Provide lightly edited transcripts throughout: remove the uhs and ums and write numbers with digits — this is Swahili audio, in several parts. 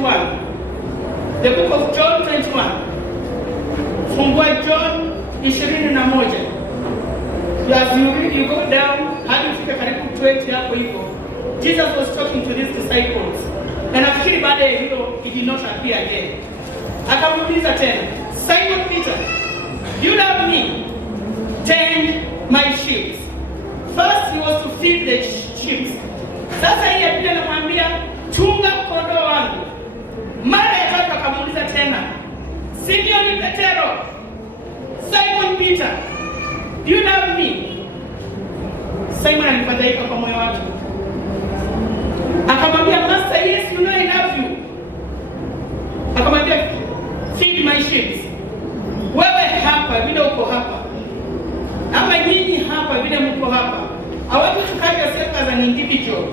21. The book of John 21. Fungua John 21. As you read, you go down, hadi ufike karibu 20 hapo hivyo. Jesus was talking to these disciples. Na nafikiri baada ya hiyo, he did not appear again. Akamuuliza tena, Simon Peter, you love me? Tend my sheep. First he was to feed the sheep. Sasa yeye pia anamwambia chunga kondoo wangu. Mara ya tatu akamuuliza tena, Simon Petero, Simon Peter, do you love me? Simon alifadhaika kwa moyo wake. Akamwambia, Master, yes, you know I love you. Akamwambia, feed my sheep. Wewe hapa vile uko hapa, ama nyinyi hapa vile mko hapa, I want you to carry yourself as an individual.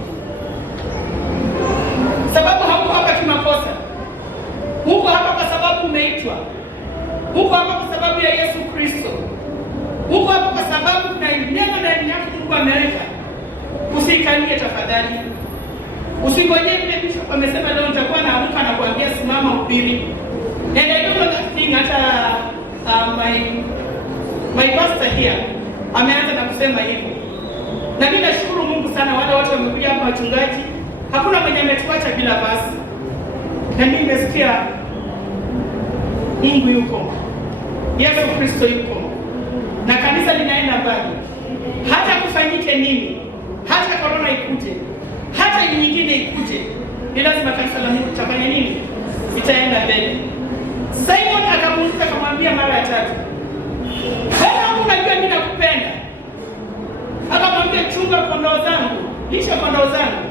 Sababu hauko hapa kimakosa. Uko hapa kwa sababu umeitwa. Uko hapa kwa sababu ya Yesu Kristo. Uko hapa kwa sababu kuna neno ndani yako Mungu ameweka. Usikalie tafadhali. Usingojee vile bishop amesema leo nitakuwa naamka na kuambia simama hubiri. And I don't know that thing hata my pastor here ameanza na kusema hivyo. Na mimi nashukuru Mungu sana wale watu wamekuja hapa wachungaji. Hakuna mwenye ametuacha bila basi. Na mimi nimesikia Mungu yuko. Yesu Kristo yuko. Na kanisa linaenda mbali. Hata kufanyike nini? Hata corona ikuje. Hata nyingine ikuje. Ni lazima kanisa la Mungu litafanya nini? Itaenda mbele. Simon akamuuliza akamwambia mara ya tatu, wewe unajua mimi nakupenda. Akamwambia chunga kondoo zangu, lisha kondoo zangu.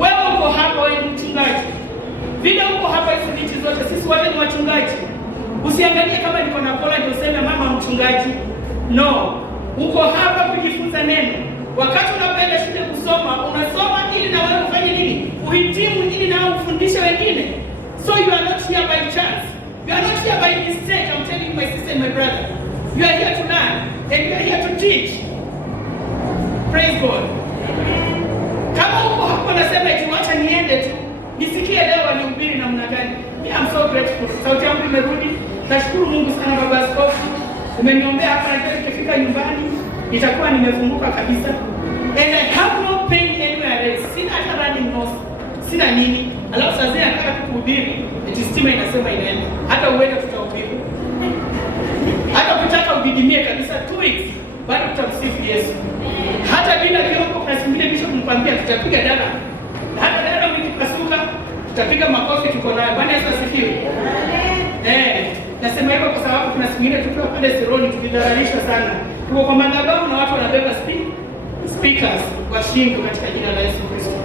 Wewe uko hapa, wewe ni mchungaji. Vile uko hapa hizo viti zote, sisi wote ni wachungaji. Usiangalie kama niko na kola ndio useme mama mchungaji. No, uko hapa kujifunza neno. Wakati unapoenda shule kusoma, unasoma ili na wewe ufanye nini? Uhitimu ili na wewe ufundishe wengine. So you are not here by chance. You are not here by mistake. I'm telling you, my sister and my brother. You are here to learn and you are here to teach. Praise God. Kama uko hapo nasema eti wacha niende tu, nisikie leo nihubiri namna gani. I'm so grateful. Sauti yangu imerudi. Nashukuru Mungu sana baba askofu. Umeniombea hapa na nikifika nyumbani nitakuwa nimefunguka kabisa. And I have no pain anywhere else. Sina hata running nose. Sina nini. Alafu sasa nataka kuhubiri. Eti stima inasema inaenda. Hata uende tutahubiri. Hata ukitaka ubidimie kabisa 2 weeks bado tutamsifu Yesu. Hata bila kioko kuna simbile bishop mpambia tutapiga dada. Hata dada mkipasuka tutapiga makofi tuko nayo. Bwana Yesu asifiwe. Nasema hivyo kwa sababu kuna siku nyingine tukiwa pale Sironi tukidharaulisha sana. Tuko kwa madhabahu na watu wanabeba speakers kwa shingo katika jina la Yesu Kristo.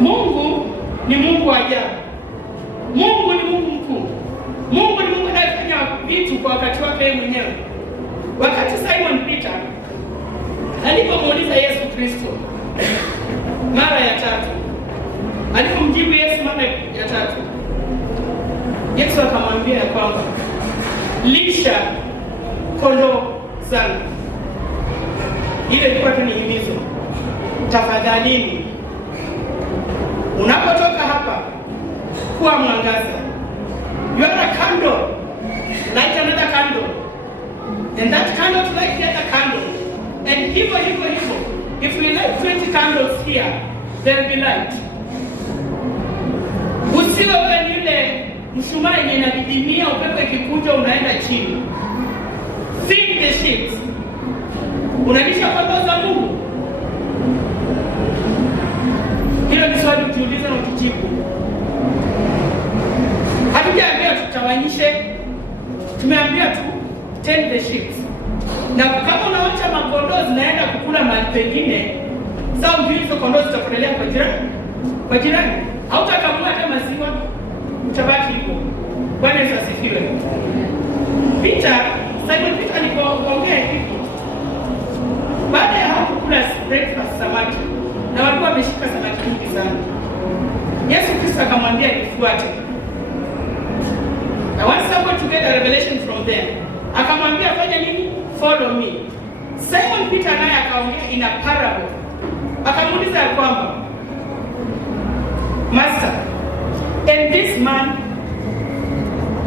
Mungu ni Mungu wa ajabu. Mungu ni Mungu mkuu. Mungu ni Mungu anayefanya vitu kwa wakati wake mwenyewe. Wakati Simon Peter alipomuuliza Yesu Kristo mara ya tatu, alipomjibu Yesu mara ya tatu, Yesu akamwambia kwamba lisha kondoo zangu. Ile ilikuwa tu ni himizo. Tafadhalini, unapotoka hapa kuwa mwangaza. You are a candle, light another candle, and that candle to light the other candle. And hivyo, if we light 20 candles here, there will be light. Usiwe wewe yule mshumaa yenye inadidimia, upepo ikikuja unaenda chini. Feed the sheep. Unalisha kondoo za Mungu. Hilo ni swali ukiuliza na ukijibu. Hatujaambia tutawanyishe. Tumeambia tu tend the sheep. Na kama unawacha makondoo zinaenda kukula mahali pengine, sawa vile hizo kondoo zitakuelea kwa jirani. Hautakamua hata maziwa, utabaki hivyo. Bwana Yesu asifiwe. Simon Peter alipoongea hivyo, baada ya hapo kula breakfast samaki, na walikuwa wameshika samaki nyingi sana. Yesu Kristo akamwambia nifuate. I want someone to get a revelation from them. Akamwambia fanya nini? Follow me. Simon Peter naye akaongea in a parable. Akamuuliza kwamba, Master, And this man,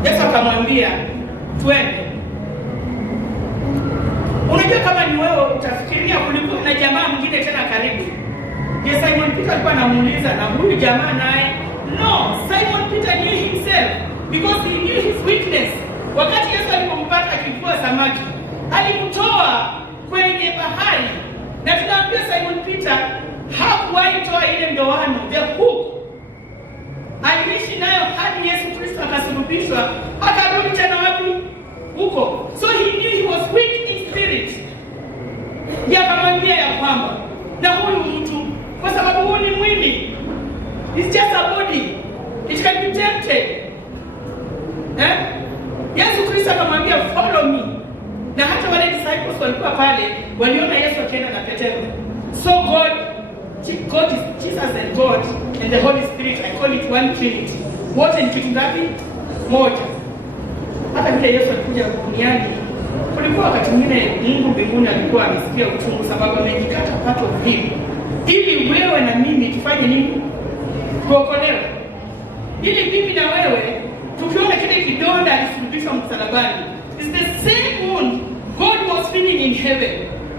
Yesu akamwambia twende. Unajua kama ni wewe utafikiria kulikuwa na jamaa mwingine tena karibu. Je, Simon Peter alikuwa anamuuliza na huyu jamaa naye? No, Simon Peter knew himself because he knew his weakness. Wakati Yesu alipompata akivua samaki, alimtoa kwenye bahari. Na tunaambia Simon Peter hakuwahi toa ile ndoano, the hook. Aliishi nayo hadi Yesu Kristo akasulubishwa, akarudi tena wapi? Huko. So he knew he was weak in spirit. Akamwambia ya kwamba na huyu mtu, kwa sababu huu ni mwili, it's just a body, it can be tempted. Yesu Kristo akamwambia follow me. Na hata wale disciples walikuwa pale, waliona Yesu akienda na Petero. So God is Jesus and God and the Holy Spirit, I call it one Trinity. Wote ni kitu ngapi? Moja. Hata vile Yesu alikuja duniani, kulikuwa wakati mwingine Mungu mbinguni alikuwa anasikia uchungu sababu amejikata part of him. Ili wewe na mimi tufanye nini? Tuokolewe. Ili mimi na wewe tukiona kile kidonda alisulubishwa msalabani, it's the same wound God was feeling in heaven.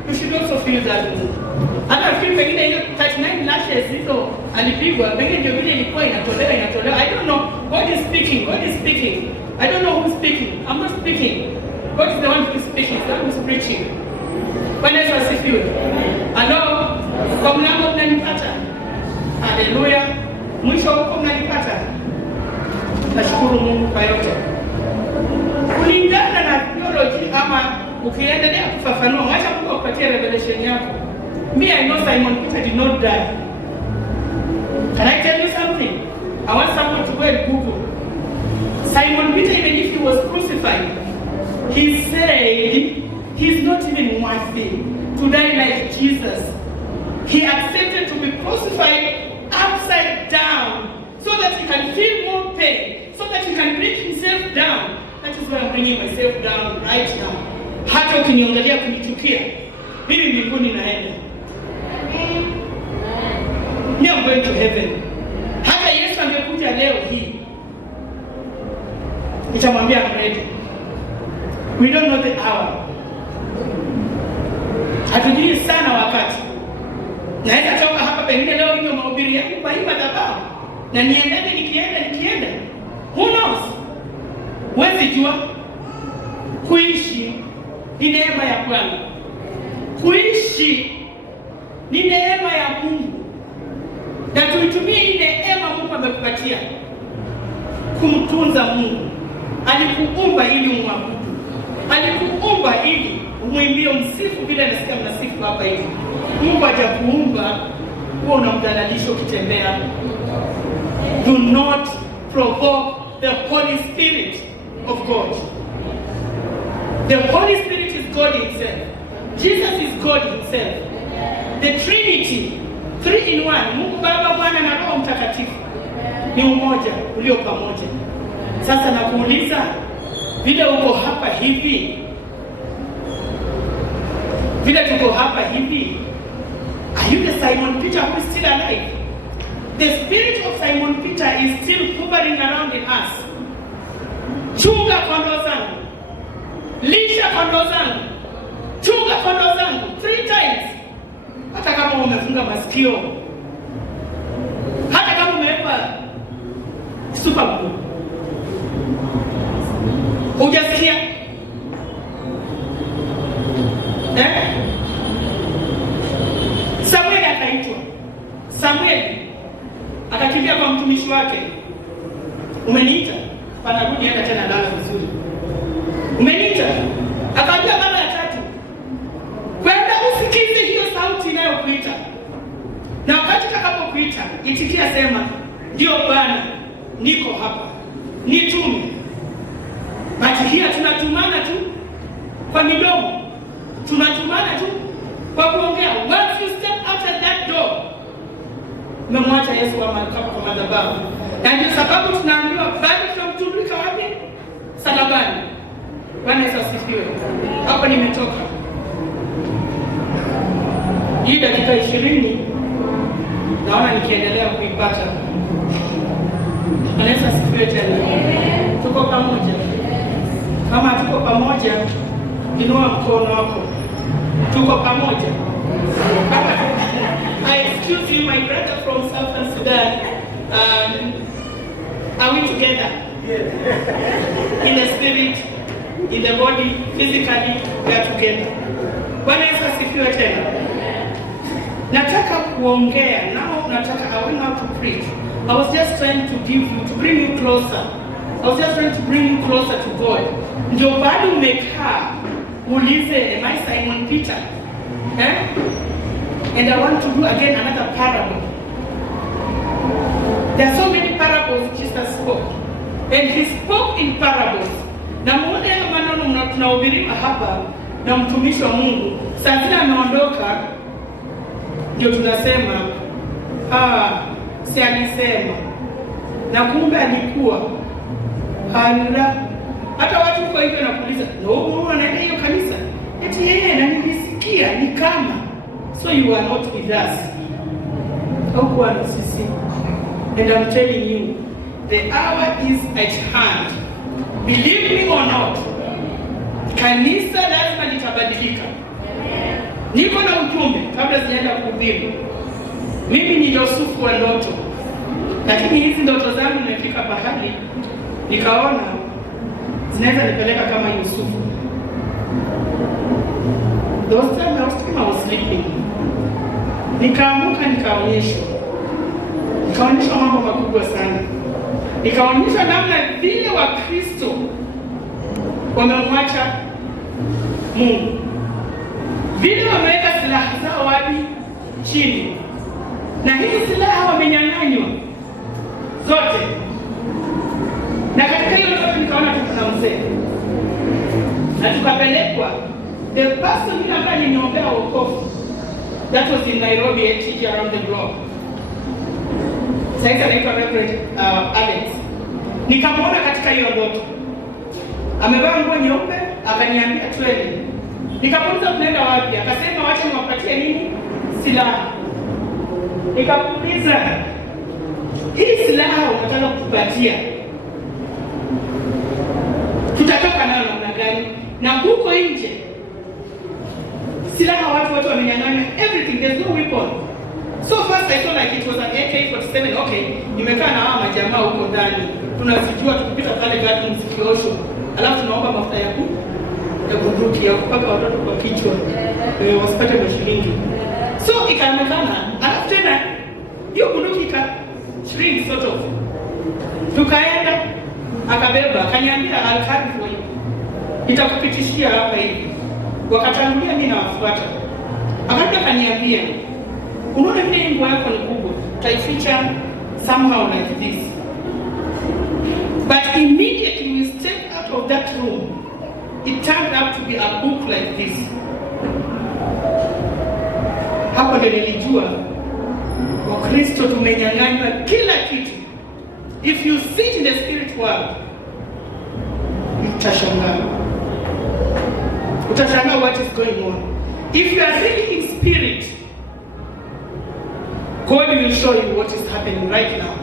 You should also feel that wound. Hata feel pengine hiyo 39 lashes hizo alipigwa, pengine ndio vile ilikuwa inatolewa. I don't know. God is speaking. I don't know who's speaking. I'm not speaking. God is the one who is speaking. He's the one who is preaching. Bwana Yesu asifiwe. Hello. Kwa mlango mnanipata? Haleluya. Mwisho huko mnanipata? Nashukuru Mungu kwa yote. Kulingana na theology ama ukiendelea kufafanua, acha Mungu akupatie revelation yako. Me, I know Simon Peter did not die. Can I tell you something? I want someone to go and Google. Simon Peter, even if he was crucified, he said he's not even worthy to die like Jesus. He accepted to be crucified upside down so that he can feel more pain, so that he can bring himself down. That is why I'm bringing myself down right now. Hata ukiniongelea kunichukia, mimi mbinguni naenda. I'm going to heaven. Hata Yesu angekuja leo hii, nitamwambia I'm ready. We don't know the hour. Hatujui sana wakati. Naweza toka hapa pengine leo ndio mahubiri yangu kwa hii madhabahu. Na niendaje nikienda. Who knows? Huwezi jua. Kuishi ni neema ya Bwana. Kuishi ni neema ya Mungu. Na tuitumie ile neema Mungu amekupatia kumtunza Mungu. Alikuumba ili umwabudu. Alikuumba ili umwimbie, msifu vile nasikia mnasifu hapa hivi. Mungu hajakuumba uwe unamdhalalisha ukitembea. Do not provoke the Holy Spirit of God. The Holy Spirit is God himself. Jesus is God himself. The Trinity, 3 in 1, Mungu Baba, Mwana na Roho Mtakatifu ni umoja ulio pamoja. Sasa nakuuliza, vile uko hapa hivi, vile tuko hapa hivi, are you the Simon Peter who is still alive? The spirit of Simon Peter is still hovering around in us. Chunga kondoo zangu, lisha kondoo zangu, chunga kondoo zangu 3 times. Hata kama umefunga masikio, hata kama umeweka super glue, hujasikia? Samueli akaitwa. Samueli akakimbia kwa mtumishi wake. Umeniita? Panarudi hata tena lala vizuri. Umeniita? Akaambia mara ya 3. Kwenda usikize hiyo sauti inayokuita. Na wakati atakapokuita, itikia, sema, ndio Bwana, niko hapa. Nitume. Basi tunatumana tu kwa midomo. Tunatumana tu kwa kuongea. Once you step out that door, umemwacha Yesu kwa madhabahu. Na ndio sababu tunaambiwa bado tunamtumika wapi? Salabani. Bwana Yesu asifiwe. Hapo nimetoka. Hii dakika 20 naona nikiendelea kuipata. Anaweza asifiwe tena. Tuko pamoja. Kama tuko pamoja, inua mkono wako. Tuko pamoja. I excuse you, my brother from Southern Sudan. Are we together? In the spirit, in the body, physically, we are together. Bwana Yesu asifiwe tena. Nataka kuongea. Now I went out to preach. I was just trying to bring you closer. I was just trying to bring you closer to God. Ndio bado umekaa ulize, am I Simon Peter? And I want to do again another parable. There are so many parables Jesus spoke. And he spoke in parables. Na muone maneno tunahubiriwa hapa na mtumishi wa Mungu. Saa zile ameondoka, ndio tunasema si alisema. Na kumbe alikuwa hana. Hata watu kwa hivyo nakuuliza, anaenda hiyo kanisa? Eti yeye na nilisikia ni kama. So you are not with us. Haukuwa na sisi. And I'm telling you, the hour is at hand. Believe me or not, kanisa lazima litabadilika. Niko na ujumbe kabla sijaenda kuhubiri. Mimi ni Yusufu wa ndoto. Lakini hizi ndoto zangu nimefika pahali nikaona zinaweza nipeleka kama Yusufu. Those times I was sleeping. Nikaamuka nikaonyeshwa mambo makubwa sana. Nikaonyeshwa namna vile Wakristo wamemwacha Mungu, vile wameweka silaha zao wapi? Chini. Na hizi silaha wamenyang'anywa zote. Na katika hiyo ndoto nikaona kuna mzee. Na tukapelekwa. The person yule ambaye niombea wokovu, that was in Nairobi, HG around the globe. Sasa anaitwa Reverend Alex. Nikamwona katika hiyo ndoto. Amevaa nguo nyeupe, akaniambia twende. Nikamuuliza tunaenda wapi? Akasema wacha niwapatie nini? Silaha. Nikamuuliza, hii silaha unataka kutupatia, tutatoka nayo namna gani? Na huko nje silaha watu wamenyang'anya everything, there's no weapon. So first I thought like it was an AK-47. Okay, nimekaa na hawa majamaa huko ndani, tunasijua tukipita pale gari msikiosho, alafu tunaomba mafuta ya bunduki ya kupaka watoto kwa kichwa wasipate mashilingi. So ikaonekana, alafu tena hiyo bunduki shrink sort of. Tukaenda, akabeba, akaniambia I'll carry for you, nitakupitishia hapa hivi. Wakatangulia, mimi nawafuata. Akaja kaniambia, unaona vile nguo yako ni kubwa, utaificha somehow like this. But immediately we stepped out of that room, it turned out to be a book like this. Hapo ndio nilijua Wakristo tumenyang'anywa kila kitu. If you sit in the spirit world, utashangaa what is going on. If you are really in spirit, God will show you what is happening right now.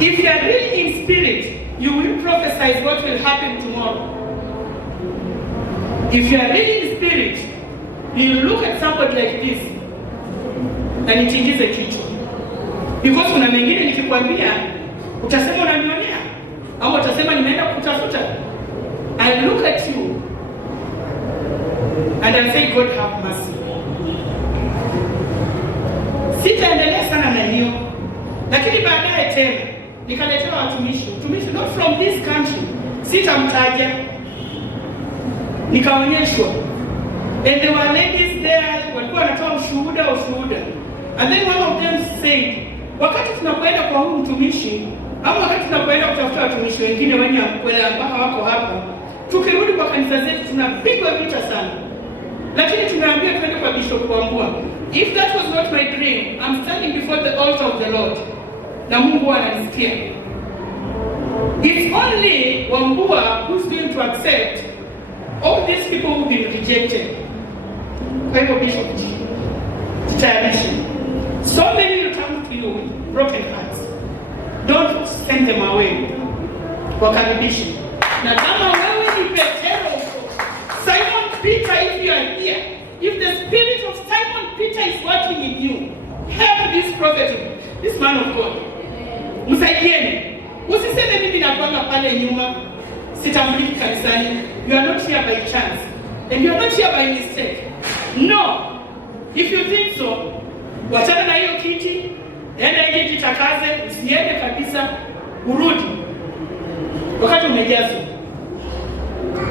If you are really in spirit, you will prophesy what will happen tomorrow. If you are really in spirit, you look at somebody like this na nitingize kichwa. Because kuna mengine nikikwambia utasema unanionea au utasema nimeenda kutafuta. I look at you and I say God have mercy. Sitaendelea sana na hiyo. Lakini baadaye tena nikaletewa watumishi not from this country. Sitamtaja. Nikaonyeshwa. And there were ladies there walikuwa wanatoa ushuhuda. And then one of them said, wakati tunapoenda kwa huyu mtumishi au wakati tunapoenda kutafuta watumishi wengine wenye kweli ambao wako hapa, tukirudi kwa kanisa zetu tunapigwa vita sana. Lakini tunaambia twende kwa Bishop Wambua. If that was not my dream, I'm standing before the altar of the Lord. Na Mungu ananisikia. It's only Wambua who's going to accept all these people who've been rejected. Kwa hivyo Bishop, jitayarishe. So many will come to you with broken hearts. Don't send them wakaribishe. Na kama wewe ni Petero, Simon Peter, if you are here, if the spirit of Simon Peter is working in you, help this prophet, this man of God. Msaidieni. Usiseme mimi nakwanga pale nyuma, sitambuliki kanisani. You are not here by chance. And you are not here by mistake. No. If you think so, wachana na hiyo kiti, enda hii kitakaze, usiende kabisa, urudi. Wakati umejazwa.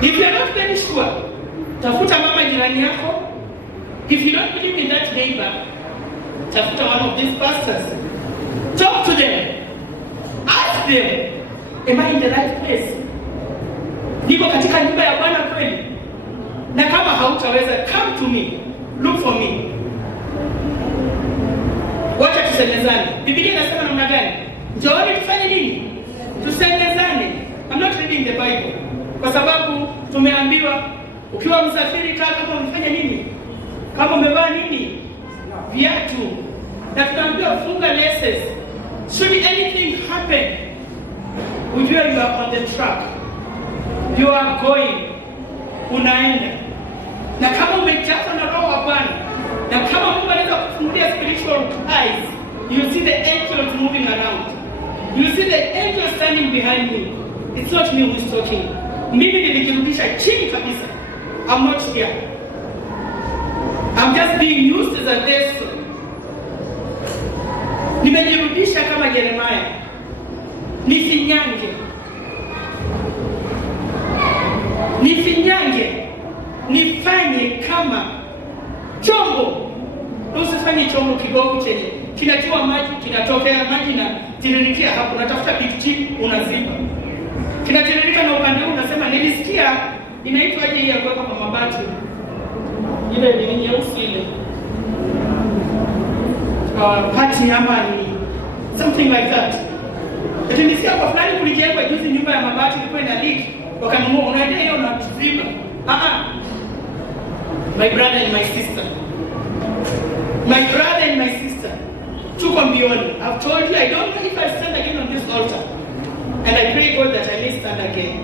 If you are not very sure, tafuta mama jirani yako. If you don't believe in that neighbor, tafuta one of these pastors. Talk to them. Ask them, am I in the right place? Niko katika nyumba ya Bwana kweli? Na kama hautaweza, come to me. Look for me. Wacha tusemezane. Biblia inasema namna gani? Njooni tufanye nini? Tusemezane. I'm not reading the Bible. Kwa sababu tumeambiwa ukiwa msafiri kama umefanya nini? Kama umevaa nini? Viatu. Na tunaambiwa funga laces. Should anything happen, ujue you are on the track. You are going. Unaenda. Na kama umejazwa na Roho wa Bwana, na kama Mungu anaweza kufungulia spiritual eyes, you see the angels moving around. You see the angels standing behind me. It's not me who is talking. Mimi nilijirudisha chini kabisa. I'm not here. I'm just being used as a vessel. Nimejirudisha kama Yeremia. Nifinyange. Nifanye kama chombo. Usifanye chombo kibovu chenye kinatiwa maji, kinatokea maji na tiririkia hapo, natafuta kitu unaziba. Kinatiririka na upande huu unasema nilisikia inaitwa aje hii ya kuweka kwa mabati. Ile ni nyeusi ile. Pati ama ni something like that. Lakini nisikia kwa fulani kulijengwa juzi nyumba ya mabati ilikuwa ina leak. Wakanunua unaendea hiyo na kuziba. My brother and my sister. My brother and my sister. Tuko mbioni. I've told you I don't know if I stand again on this altar. And I pray God that I may stand again.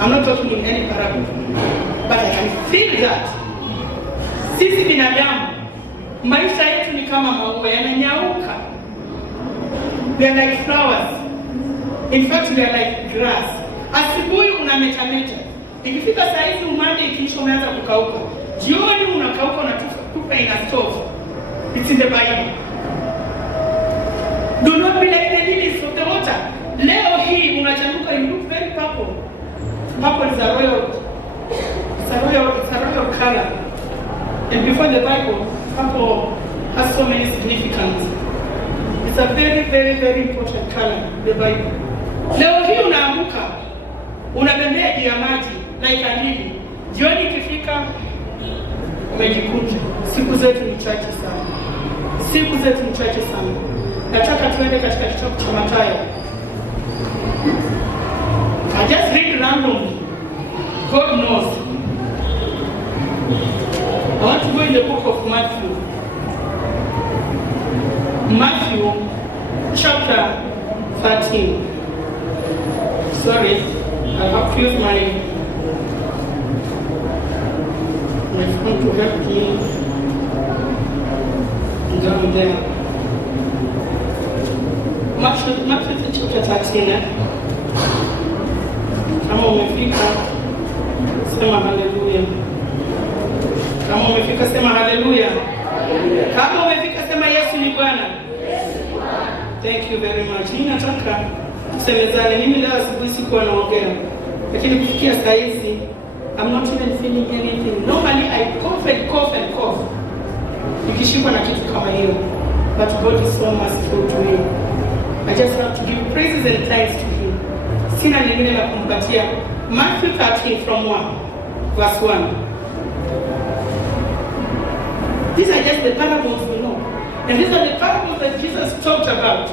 I'm not talking in any parable. But I can feel that. Sisi binadamu, maisha yetu ni kama maua yananyauka. We are like flowers. In fact, we are like grass. Asubuhi unametameta. Ikifika saa hizi umande ikiisha umeanza kukauka. Jioni unakauka na tupa in a stove. It's in the Bible. Do not be like the lilies of the water. Leo hii unachanuka, you look very purple. Purple is a royal color. And before the Bible, purple has so many significance. It's a very, very, very important color, the Bible. Leo hii unaamuka, unabembea juu ya maji, like a lily. Jioni ikifika, umejikunja. Siku zetu ni chache sana. Siku zetu ni chache sana. Nataka tuende katika kitabu cha Mathayo. I just read randomly. God knows. I want to go in the book of Matthew. Matthew chapter 13. Sorry, I have used my phone to help me down there. Matthew chapter 13. Kama umefika, sema haleluya. Kama umefika, sema haleluya. Kama umefika, sema Yesu ni Bwana. Thank you very much. Mimi nataka tusemezane. Mimi leo asubuhi sikuwa naongea, lakini kufikia saa hizi I'm not even feeling anything. Normally I cough. Nikishikwa na kitu kama hiyo. But God is so merciful to me. I just have to give praises and thanks to Him. Sina lingine la kumpatia. Matthew 13 from 1 verse 1. These are just the parables we know. And these are the parables that Jesus talked about.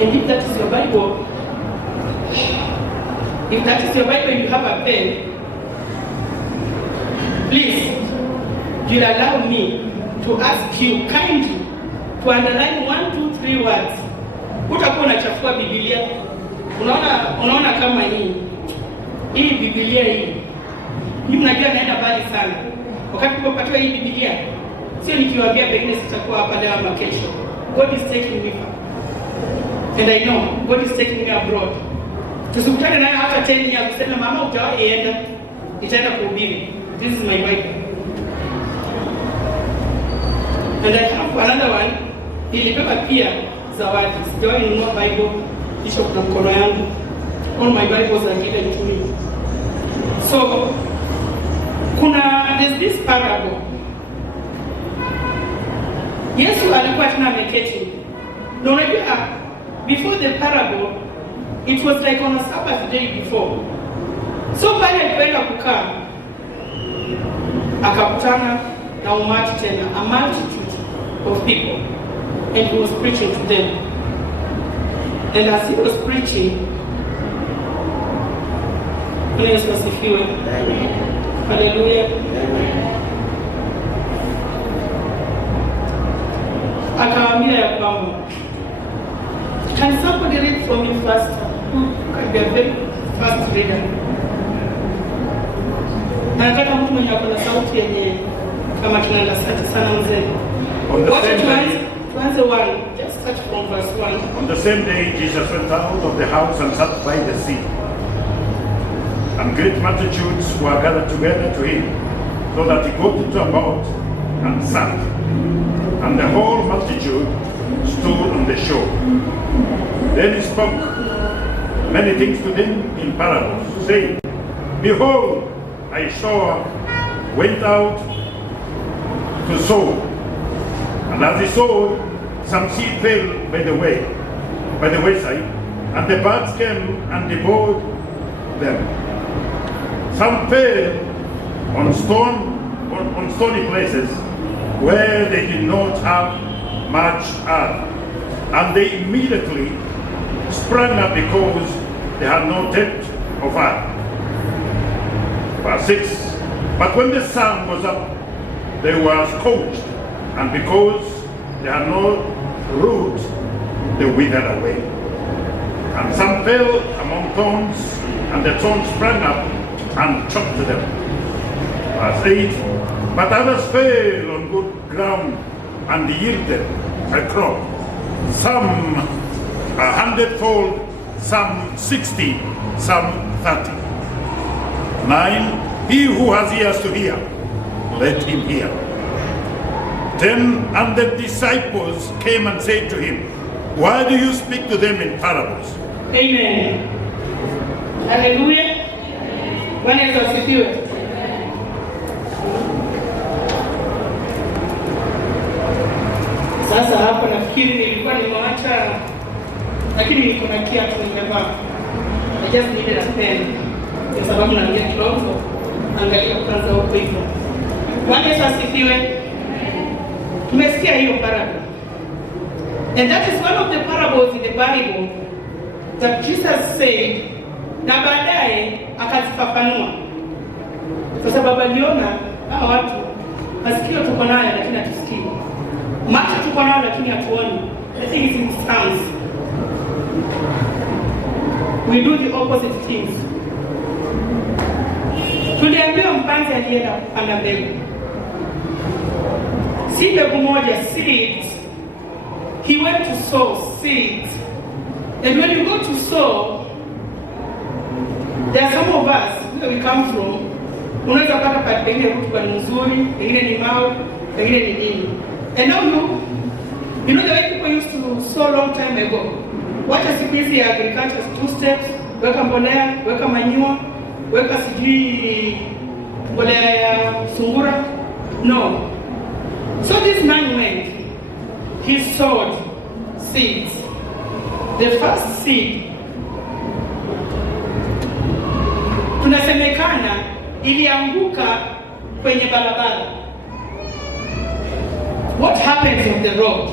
And if that is your Bible, you have a pen, please you'll allow me to ask you kindly to underline 1, 2, 3 words. Utakuwa unachafua Biblia. Unaona kama hii Biblia hii. Mnajua naenda mbali sana. Wakati nilipopatiwa hii Biblia, sio nikiwaambia pengine sitakuwa hapa leo ama kesho. God is taking me far. And I know God is taking me abroad. Tusikutane naye hata 10 years kusema mama hujawahi enda, itaenda kuhubiri. This is my Bible. And I have another one. Nilipewa pia zawadi. Sijawahi nunua Bible kisha kwa mkono yangu. All my Bibles are given to me. So there's this parable. Yesu alikuwa tena ameketi. Na unajua before the parable it was like on a Sabbath day before. So pale alipoenda kukaa akakutana na umati tena, a multitude of people, and he was preaching to them. And as he was preaching, Yesu asifiwe. Hallelujah. Akawaambia ya kwamba, can somebody read for me faster? Can be a very fast reader. Nataka mtu mwenye akona sauti yenye kama tunaenda sana mzee. Tuanze 1. Just start from verse 1. On the same day, Jesus went out of the house and sat by the sea. And great multitudes were gathered together to him, so that he got into a boat and sat. And the whole multitude stood on the shore. Then he spoke many things to them in parables, saying, Behold, a sower went out to sow. And as he sowed, some seed fell by the wayside, and the birds came and devoured them. Some fell on stony places where they did not have much earth, and they immediately sprang up because they had no depth of earth. Verse 6. But when the sun was up, they were scorched, and because they had no root, they withered away. And some fell among thorns, and the thorns sprang up and choked them. Verse 8. But others fell on good ground and yielded a crop, some 100-fold, some 60, some 30. 9. He who has ears to hear, let him hear. 10. And the disciples came and said to him, Why do you speak to them in parables? Amen. Hallelujah. Bwana Yesu asifiwe. Sasa hapo nafikiri nilikuwa nimeacha, lakini niko na kiatu nimevaa. I just needed a pen. Kwa sababu naangalia kidogo, angalia kwanza huko hivyo. Bwana Yesu asifiwe. Tumesikia hiyo parable. And that is one of the parables in the Bible that Jesus said, na baadaye akazifafanua. Kwa sababu aliona hawa watu masikio tuko nayo lakini hatusikii. Macho tuko nayo lakini hatuoni. The thing is in sounds. We do the opposite things. Tuliambiwa mpanzi alienda kupanda mbegu. Si mbegu moja, seeds. He went to sow seeds. And when you go to sow, there are some of us, where we come from, unaweza pata pengine rutuba ni nzuri, pengine ni mawe, pengine ni nini. And now you know the way people used to sow long time ago. Wacha siku hizi ya agriculture 2 steps, weka mbolea, weka manure, weka sijui mbolea ya sungura. No. So this man went, he sowed seeds. The first seed, tunasemekana ilianguka kwenye barabara. What happens on the road?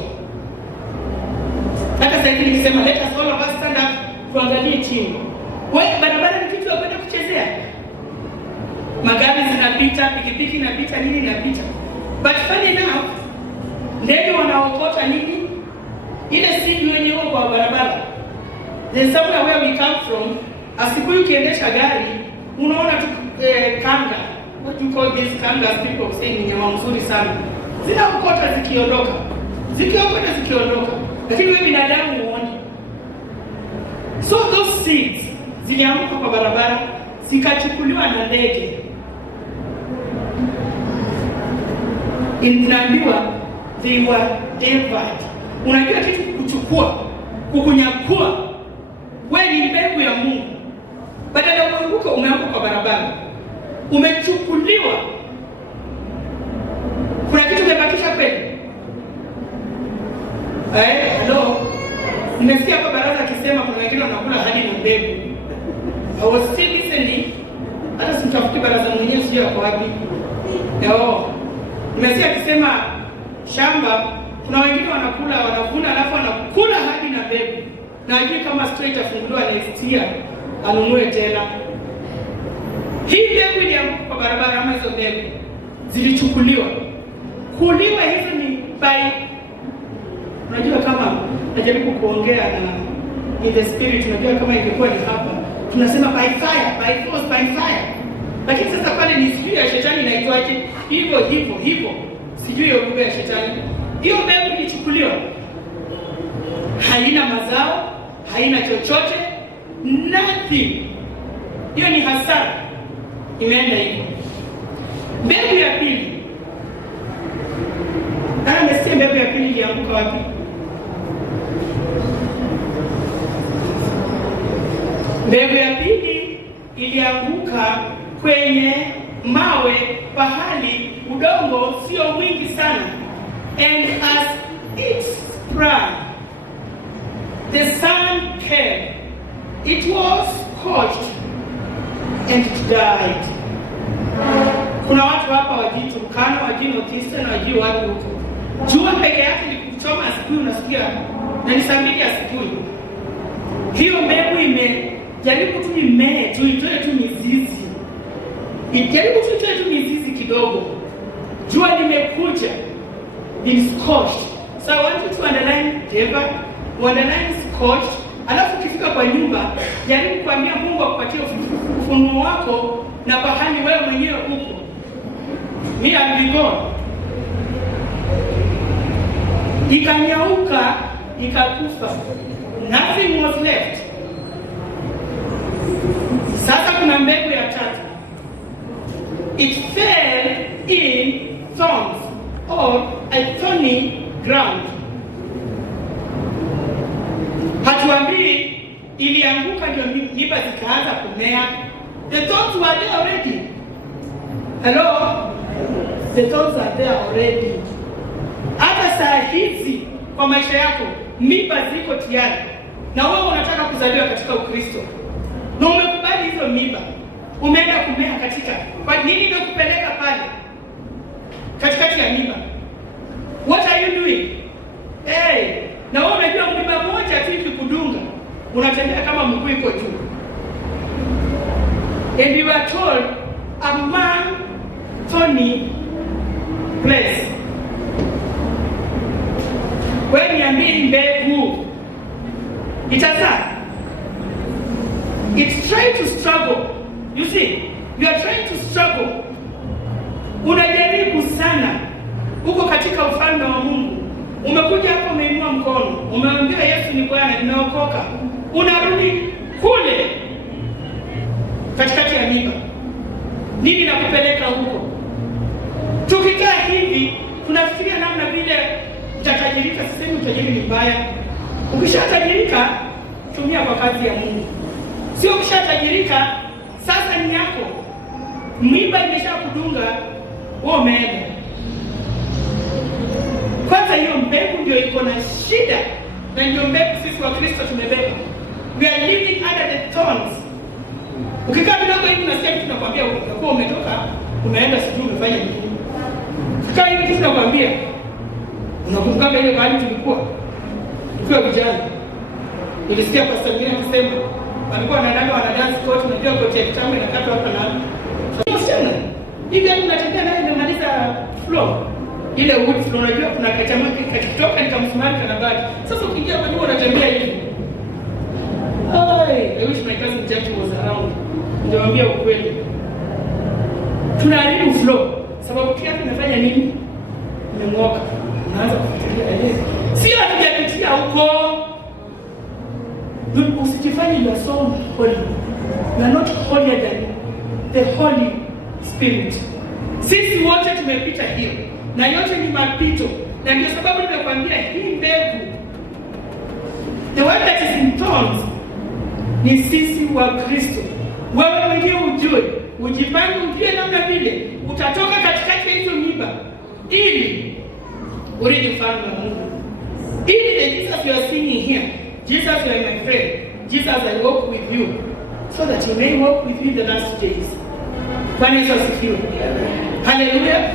Hata sasa hivi nikisema let us all of us stand up tuangalie chini. Wewe barabara ni kitu ya kwenda kuchezea. Magari zinapita, pikipiki inapita, nini inapita. But funny enough, ndege wanaokota nini? Ile seed wenyewe kwa barabara. There's somewhere where we come from, asikuyu kiendesha gari, unaona tu kanga. What you call these kangas, people say ni nyama mzuri sana. Zinaokota zikiondoka. Zikiondoka. Lakini wewe binadamu uone. So those seeds zilianguka kwa barabara, zikachukuliwa na ndege. Inaambiwa they were devoured. Unajua kitu kuchukua, kukunyakua. Wewe ni mbegu ya Mungu. Badala ya kuanguka umeanguka kwa barabara. Umechukuliwa. Kuna kitu kimebakisha kweli? Hello. Nimesikia kwa baraza akisema kuna wengine wanakula hadi na mbegu. I was still listening. Hata simtafuti baraza mwenyewe sio kwa wapi. Nimesikia akisema shamba kuna wengine wanakula, wanavuna alafu wanakula hadi na mbegu. Na hajui kama straight afunguliwa next year anunue tena. Hii mbegu ilianguka kwa barabara ama hizo mbegu zilichukuliwa. Kuliwa hizo ni by, unajua kama najaribu kuongea na in the spirit, unajua kama ingekuwa ni hapa tunasema by fire, by force, by fire. Lakini sasa pale ni sijui ya shetani inaitwaje? Hivyo. Sijui hiyo lugha ya shetani. Hiyo mbegu ilichukuliwa. Haina mazao, haina chochote, nothing. Hiyo ni hasara. Imeenda hivyo. Mbegu ya pili. Nimesikia mbegu ya pili ilianguka wapi? Mbegu ya pili ilianguka kwenye mawe pahali udongo sio mwingi sana. And as it sprang, the sun came. It was scorched and it died. Kuna watu hapa wajii Turkana, wajii North-Eastern na wajii watu huko. Jua peke yake ni kuchoma asubuhi unasikia na ni saa 2 asubuhi. Hiyo mbegu imejaribu tu imee, tu itoe tu mizizi. Ijaribu tu itoe tu mizizi kidogo. Jua limekuja. It's scorched. So I want you to underline Deva, underline scorched. Alafu ukifika kwa nyumba, jaribu kuambia Mungu akupatie ufunuo wako na pahali wewe mwenyewe uko. Me and be gone. Ikanyauka, ikakufa. Nothing was left. Sasa kuna mbegu ya tatu. It fell in thorns or a thorny ground. Hatuambii ilianguka ndio miba zikaanza kumea. The thorns were there already. Hello? The thorns are there already. Hata saa hizi kwa maisha yako miba ziko tayari. Na wewe unataka kuzaliwa katika Ukristo. Na umekubali hizo miba. Umeenda kumea katika. Kwa nini ndio kupeleka pale? Katikati ya miba. What are you doing? Na wewe unajua miba moja tu ikikudunga, unatembea kama mguu iko juu. And we were told among thorny place. When niambie mbegu itazaa. It's trying to struggle. You see, you are trying to struggle. Unajaribu sana. Uko katika ufalme wa Mungu. Umekuja hapo umeinua mkono. Umeambia Yesu ni Bwana, nimeokoka. Unarudi kule katikati ya miba. Nini nakupeleka huko? Tukikaa hivi, tunafikiria namna vile utatajirika. Sisemi utajiri ni mbaya. Ukishatajirika, tumia kwa kazi ya Mungu. Sio ukishatajirika, sasa ni yako. Miba imeshakudunga, wewe umeenda. Kwanza hiyo mbegu ndio iko na shida. Na ndio mbegu sisi wa Kristo tumebeba. We are living under the thorns. Ukikaa kidogo hivi unasikia kitu tunakwambia uko umetoka, umeenda sijui umefanya nini. Ukikaa hivi tunakwambia unakumbuka ile mahali tulikuwa vijana. Nilisikia Pastor Mira akisema walikuwa wanadanga dance court, unajua kote ya kitambo inakatwa hapa na hapa. Sio sana. Hivi hapo unatembea naye unamaliza floor. ile wood floor, unajua kuna kachama kakitoka nikamsumari kanabaki. Sasa ukiingia kwa nyumba unatembea hivi. I wish my cousin Jackie was around. Ndio ukweli. Tunaharibu flow sababu kiasi inafanya nini? Imeng'oka. Unaanza kufikiria sio hatujapitia huko. Usijifanye you are so holy. You are not holier than the Holy Spirit. Sisi wote tumepita hiyo na yote ni mapito, na ndio sababu nimekwambia hii mbegu, the one that is in thorns, ni sisi wa Kristo. Wewe mwenyewe ujue, ujipange, ujue namna vile utatoka katikati ya hizo miba ili urithi ufalme wa Mungu. Ili the Jesus you are seeing here, Jesus you are my friend, Jesus I walk with you, so that you may walk with me the last days. Bwana Yesu asifiwe. Haleluya.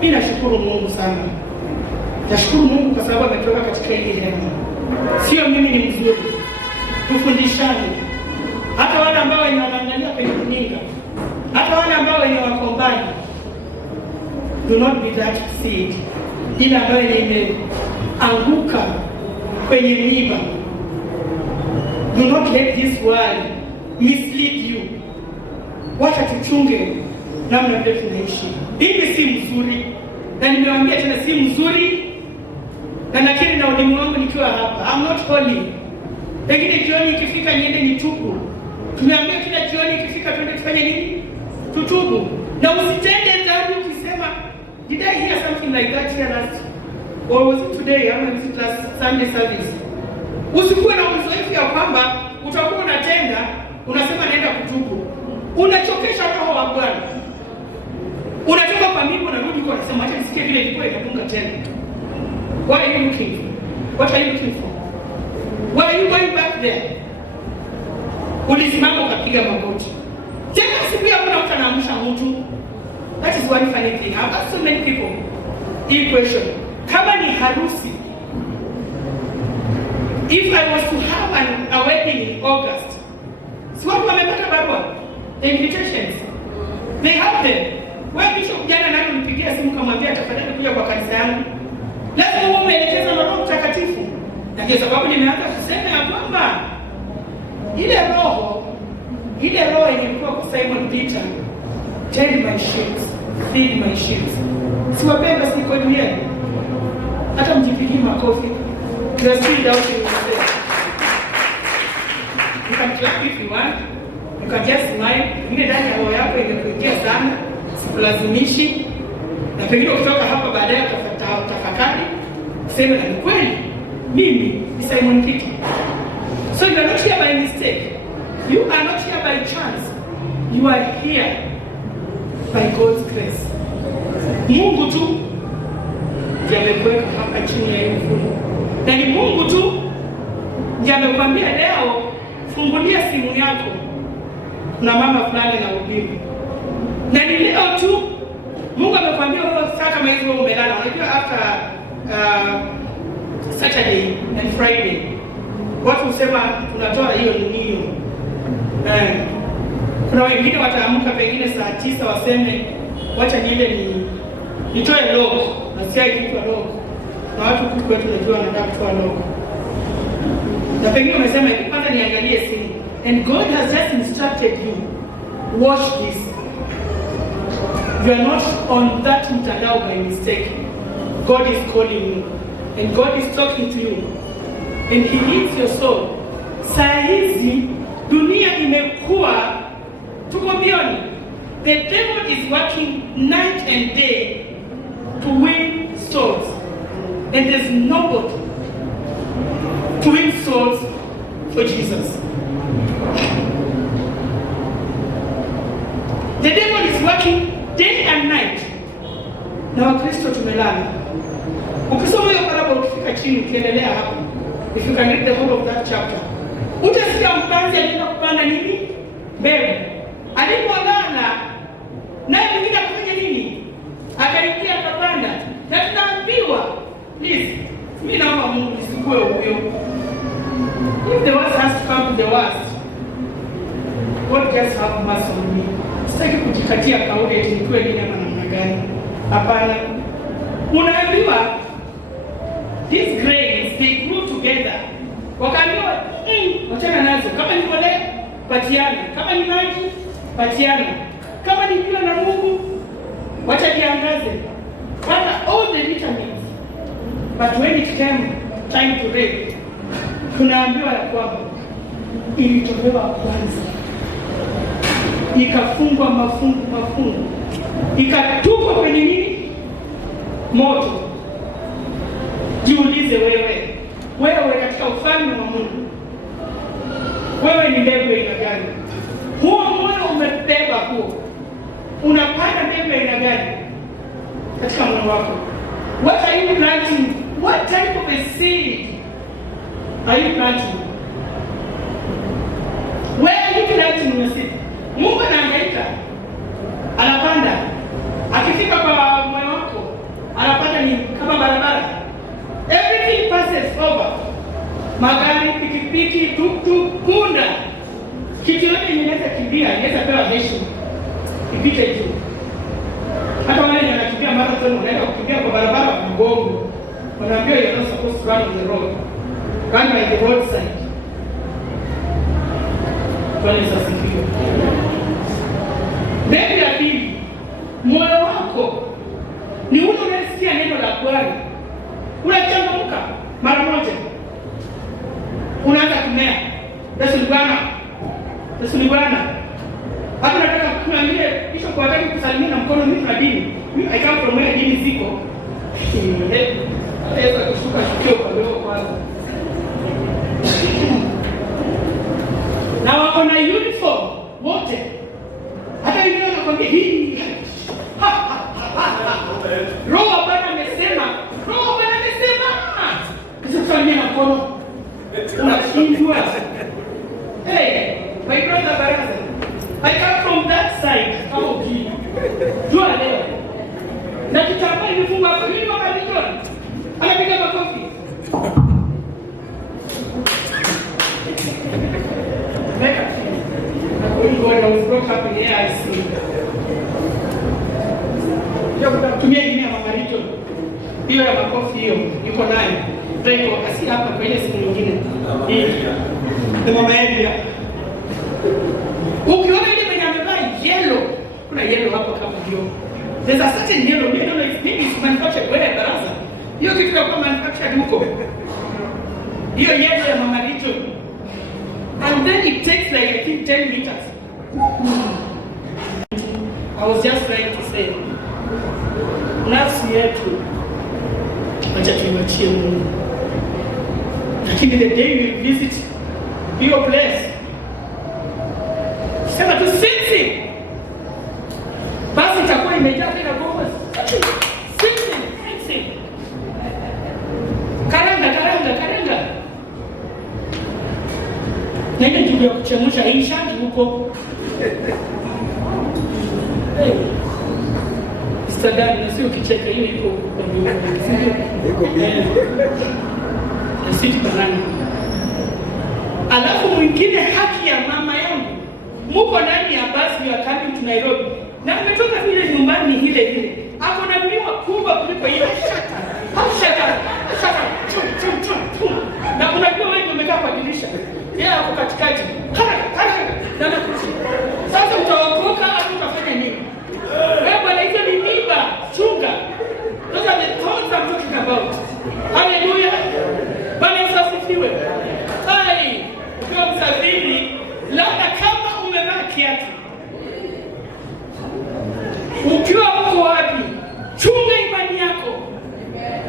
Mimi nashukuru Mungu sana. Nashukuru Mungu kwa sababu ametoka katika hili hema. Sio mimi ni mzuri. Tufundishane. Hata wale ambao wanaangalia kwenye runinga, hata wale ambao ni wakombani, do not be that seed. Ile ambayo imeanguka kwenye miba. Do not let this world mislead you. Wacha tuchunge namna vile tunaishi. Hii si mzuri. Na nimewaambia tena si mzuri. Na nakiri na ulimu wangu nikiwa hapa. I'm not holy. Lakini jioni ikifika niende nitubu. Tumeambia kila jioni ikifika twende tufanye nini? Tutubu. Na usitende dhambi ukisema, did I hear something like that here last? Or was it today? Or was it last Sunday service? Usikuwe na uzoefu ya kwamba utakuwa unatenda, unasema naenda kutubu. Unachokesha roho wa Bwana. Unatoka kwa mimi unarudi kwa unasema acha nisikie vile ilikuwa inapunga tena. What are you looking for? What are you looking for? Why are you going back there? Ulisimama ukapiga magoti. Tena siku ya kuna mtu anaamsha mtu. That is one funny thing. I've asked so many people hii question. Kama ni harusi, if I was to have a wedding in August, si watu wamepata barua? The invitations. They have them. Wewe bishop jana nani unipigia simu kamwambia tafadhali kuja kwa kanisa yangu. Lazima uwe umeelekeza na Roho Mtakatifu. Na ndio sababu nimeanza kusema ya kwamba ile roho ilikuwa kwa Simon Peter, tend my sheep, feed my sheep. Siwapenda siko duniani. Hata mjipigie makofi. You are still doubting yourself. You can clap if you want. You can just smile. Ile ndani ya roho yako imekuingia sana. Sikulazimishi. Na pengine kutoka hapa baadaye tafakari. Sema ni kweli. Mimi ni Simon Peter. So you are not here by mistake. You are not here by chance. You are here by God's grace. Mungu tu ndiye amekuweka hapa chini ya hii mfumo. Na ni Mungu tu ndiye amekwambia leo fungulia simu yako. Kuna mama fulani na ubiri. Na ni leo tu Mungu amekwambia wewe sasa kama hizo umelala. Unajua after Saturday and Friday watu husema tunatoa hiyo nini. Kuna wengine wataamka pengine saa 9 waseme wacha niende nitoe logo. Nasikia kitu logo. Na watu huku kwetu najua wanataka kutoa logo. Na pengine unasema kwanza niangalie simu. And God has just instructed you. Watch this. You are not on that mtandao by mistake. God is calling you. And God is talking to you. And He needs your soul. Saa hizi dunia imekuwa tuko bioni. The devil is working night and day to win souls. And there's nobody to win souls for Jesus. The devil is working day and night. Na Wakristo tumelala. Ukisoma hiyo parable ukifika chini ukiendelea hapo, if you can read the whole of that chapter, utasikia mpanzi alienda kupanda nini? Mbegu. Alipolala naye mwingine akafanya nini? Akaingia akapanda. Na tunaambiwa, please, mimi naomba Mungu nisikue huyo. If the worst has to come to the worst, God just have mercy on me. Sitaki kujikatia kauli eti nikuwe nini ama namna gani. Hapana. Unaambiwa these grains they grew together. Wakaambiwa wachana nazo, kama ni mbolea patiana, kama ni maji patiana, kama ni jua na Mungu wacha kiangaze, pata all the vitamins. But when it came time to reap, tunaambiwa ya kwamba ilitolewa kwanza, ikafungwa mafungu, ikatupwa kwenye nini? Moto. Jiulize wewe katika ufalme wa Mungu, wewe ni mbegu aina gani? Huo moyo umebeba huo, unapanda mbegu aina gani katika moyo wako? What are you planting? What type of a seed are you planting? Where are you planting your seed? Mungu anahangaika, anapanda, akifika kwa moyo wako anapanda ni kama barabara. Everything passes over. Magari, pikipiki, tuktuk, punda, kitu yote inaweza kimbia, inaweza pewa heshima ipite juu. Hata wale wanakimbia marathon wanaenda kukimbia kwa barabara mgongo, wanaambiwa you're not supposed to run on the road, run by the roadside. Asifiwe. Mbegu ya pili, moyo wako ni ule unasikia neno la Bwana, unachangamka mara moja, unaanza kumea. Yesu ni Bwana. Hata nataka kuambia kisha kwa wakati kusalimia na mkono mimi na dini. I come from where dini ziko. Hata Yesu akishuka shukio kwa leo kwanza. Na wako na uniform wote. Hata wengine wanakwambia hii. Roho Bwana amesema. Kusalimia na mkono. Unashindwa. Hey, my brother Baraza, I come from that side. How do you? Jua leo. Na kitambaa ilifungwa hapo hivi kama milioni. Anapiga makofi. Meka. God was brought up in AIC. Tumia ingine ya Mama Rachel. Hiyo ya makofi hiyo, yuko nayo. Ndio kasi hapa kwenye simu nyingine. Ni Mama Elia. Ukiona ile mwenye amevaa yellow, kuna yellow hapo kama hiyo. There's a certain yellow, maybe it's manufactured where Baraza. Hiyo kitu ya kwa manufactured huko. Hiyo yellow ya Mama Rachel. And then it takes like I think 10 meters. I was just trying to say, nafsi yetu acha tuimachie Mungu. Lakini the day we visit your place, sema tu sisi, basi itakuwa imejaa tena bomba. Sisi. Karanga. Na ile kitu ya kuchemsha hii shati huko. Sadani na sio kicheka hiyo iko kwa nyuma. Iko bibi. Sisi banana. Alafu mwingine haki ya mama yangu. Muko ndani ya basi ya coming to Nairobi. Na ametoka vile nyumbani ile. Ako na miwa kubwa kuliko hiyo. Shaka. Na unajua wewe umekaa kwa dirisha. Yeye ako katikati. Haraka. Na nakusi. Sasa utaokoka au utafanya nini? Wewe bwana hizo ni mimba, chunga. Those are the thoughts I'm talking about. Hallelujah. Bwana Yesu asifiwe. Hai, ukiwa msafiri, labda kama umevaa kiatu. Ukiwa uko wapi? Chunga imani yako.